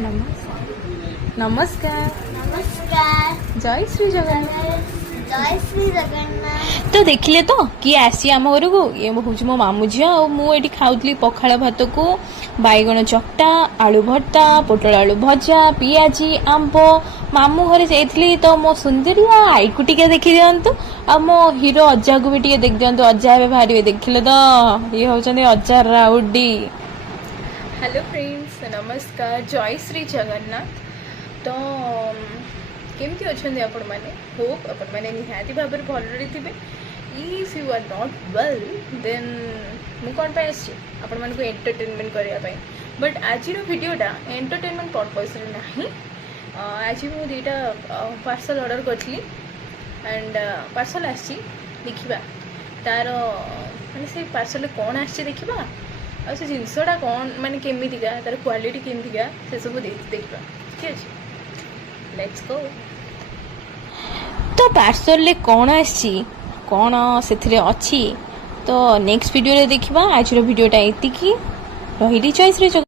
नमस्कार नमस्कार। जय श्री जगन्नाथ। जय श्री जगन्नाथ। तो देखिले तो किए आसी आम घर को ये हूँ मो मामू झील और मुझे खाऊली पखाड़ भात को बैगण चकटा आलू भर्ता पोटल आलू भजा पियाजी आंब मामू घरे जाइली तो मो सुंदरिया आई को टिके देखी दिंतु आ मो हीरो अजा को भी टिके देख दिंतु अजा ए बाहर देखिले तो ये होचंदी अजा राउडी। हेलो फ्रेंड्स नमस्कार जय श्री जगन्नाथ। तो केमती अच्छा आपण मैंने होप आपण मैंने निहाती भाव में भल थे। If you are not well then मु कौन पे आपण मानक एंटरटेनमेंट करने बट आज भिडटा एंटरटेनमेंट पर्पस ना। आज मुझे दुईटा पार्सल ऑर्डर करी एंड पार्सल आसी देखा तार माने से पार्सल कौन आसी देखा और से जिनसटा कौन माने केमितिका तार क्वालिटी केमितिका से सब देखा। ठीक अच्छे लेट्स गो। तो पार्सल कौन आसी कौन से अच्छी तो नेक्स्ट वीडियो देखा। आज वीडियोटा एतिकी रही। जय श्री जगन्नाथ।